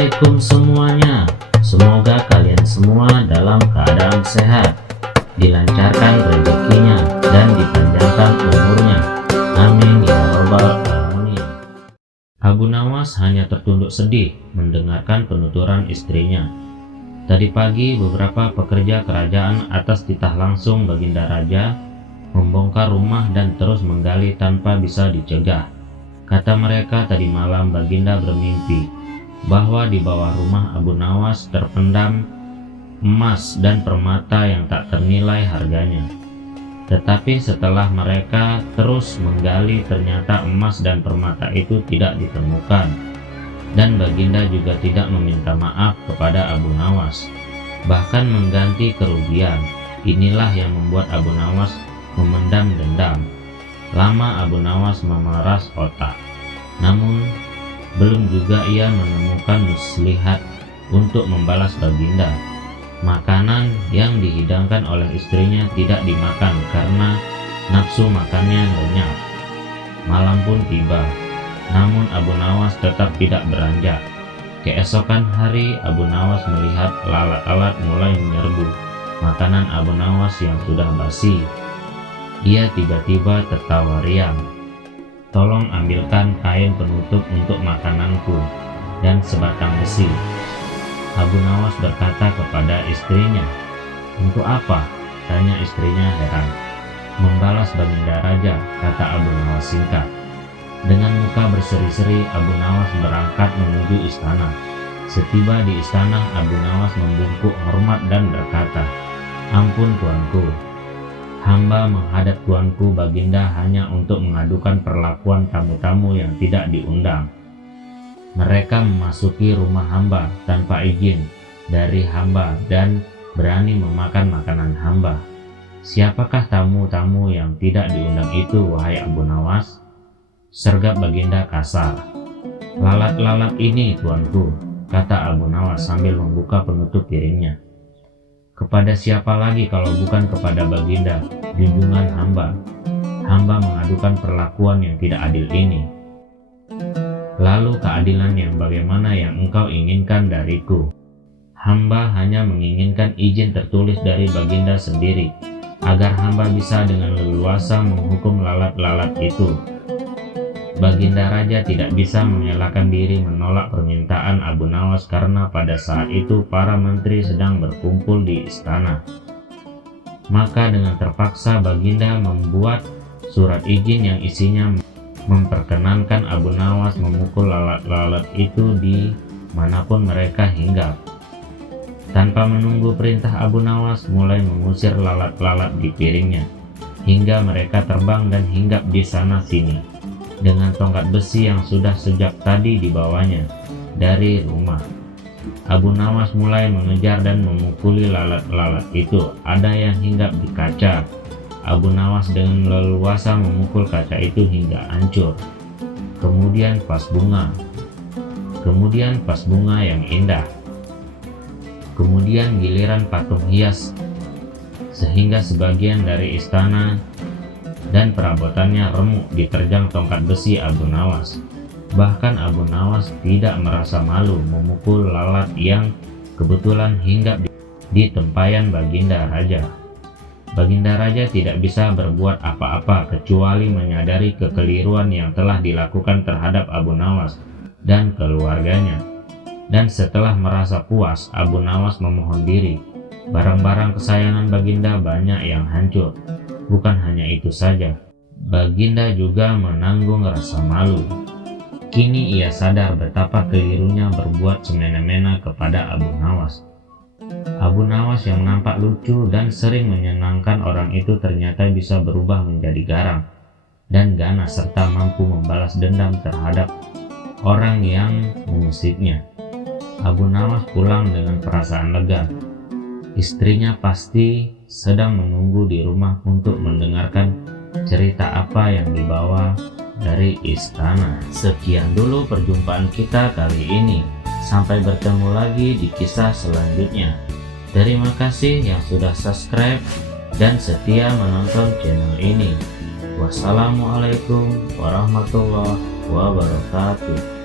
Assalamualaikum semuanya. Semoga kalian semua dalam keadaan sehat, dilancarkan rezekinya, dan dipanjangkan umurnya. Amin ya robbal alamin. Abu Nawas hanya tertunduk sedih mendengarkan penuturan istrinya. Tadi pagi beberapa pekerja kerajaan atas titah langsung Baginda Raja membongkar rumah dan terus menggali tanpa bisa dicegah. Kata mereka, tadi malam Baginda bermimpi bahwa di bawah rumah Abu Nawas terpendam emas dan permata yang tak ternilai harganya. Tetapi setelah mereka terus menggali, ternyata emas dan permata itu tidak ditemukan, dan Baginda juga tidak meminta maaf kepada Abu Nawas, bahkan mengganti kerugian. Inilah yang membuat Abu Nawas memendam dendam. Lama Abu Nawas memeras otak, namun belum juga ia menemukan muslihat untuk membalas Baginda. Makanan yang dihidangkan oleh istrinya tidak dimakan karena nafsu makannya lenyap. Malam pun tiba, namun Abu Nawas tetap tidak beranjak. Keesokan hari Abu Nawas melihat lalat-lalat mulai menyerbu makanan Abu Nawas yang sudah basi. Ia tiba-tiba tertawa riang. "Tolong ambilkan kain penutup untuk makananku dan sebatang besi." Abu Nawas berkata kepada istrinya. "Untuk apa?" tanya istrinya heran. "Membalas Baginda Raja," kata Abu Nawas singkat. Dengan muka berseri-seri Abu Nawas berangkat menuju istana. Setiba di istana, Abu Nawas membungkuk hormat dan berkata, "Ampun tuanku, hamba menghadap tuanku Baginda hanya untuk mengadukan perlakuan tamu-tamu yang tidak diundang. Mereka memasuki rumah hamba tanpa izin dari hamba dan berani memakan makanan hamba. Siapakah tamu-tamu yang tidak diundang itu, wahai Abu Nawas?" Sergap Baginda kasar. "Lalat-lalat ini tuanku," kata Abu Nawas sambil membuka penutup piringnya. "Kepada siapa lagi kalau bukan kepada Baginda, junjungan hamba? Hamba mengadukan perlakuan yang tidak adil ini." "Lalu keadilan yang bagaimana yang engkau inginkan dariku?" "Hamba hanya menginginkan izin tertulis dari Baginda sendiri, agar hamba bisa dengan leluasa menghukum lalat-lalat itu." Baginda Raja tidak bisa mengelakkan diri menolak permintaan Abu Nawas karena pada saat itu para menteri sedang berkumpul di istana. Maka dengan terpaksa Baginda membuat surat izin yang isinya memperkenankan Abu Nawas memukul lalat-lalat itu di manapun mereka hinggap. Tanpa menunggu perintah, Abu Nawas mulai mengusir lalat-lalat di piringnya hingga mereka terbang dan hinggap di sana-sini dengan tongkat besi yang sudah sejak tadi dibawanya dari rumah. Abu Nawas mulai mengejar dan memukuli lalat-lalat itu. Ada yang hinggap di kaca. Abu Nawas dengan leluasa memukul kaca itu hingga hancur. Kemudian vas bunga yang indah. Kemudian giliran patung hias, sehingga sebagian dari istana dan perabotannya remuk diterjang tongkat besi Abu Nawas. Bahkan Abu Nawas tidak merasa malu memukul lalat yang kebetulan hinggap di tempayan Baginda Raja. Baginda Raja tidak bisa berbuat apa-apa kecuali menyadari kekeliruan yang telah dilakukan terhadap Abu Nawas dan keluarganya. Dan setelah merasa puas, Abu Nawas memohon diri. Barang-barang kesayangan Baginda banyak yang hancur. Bukan hanya itu saja, Baginda juga menanggung rasa malu. Kini ia sadar betapa kelirunya berbuat semena-mena kepada Abu Nawas. Abu Nawas yang nampak lucu dan sering menyenangkan orang itu ternyata bisa berubah menjadi garang dan ganas serta mampu membalas dendam terhadap orang yang mengusiknya. Abu Nawas pulang dengan perasaan lega. Istrinya pasti sedang menunggu di rumah untuk mendengarkan cerita apa yang dibawa dari istana. Sekian dulu perjumpaan kita kali ini. Sampai bertemu lagi di kisah selanjutnya. Terima kasih yang sudah subscribe dan setia menonton channel ini. Wassalamualaikum warahmatullahi wabarakatuh.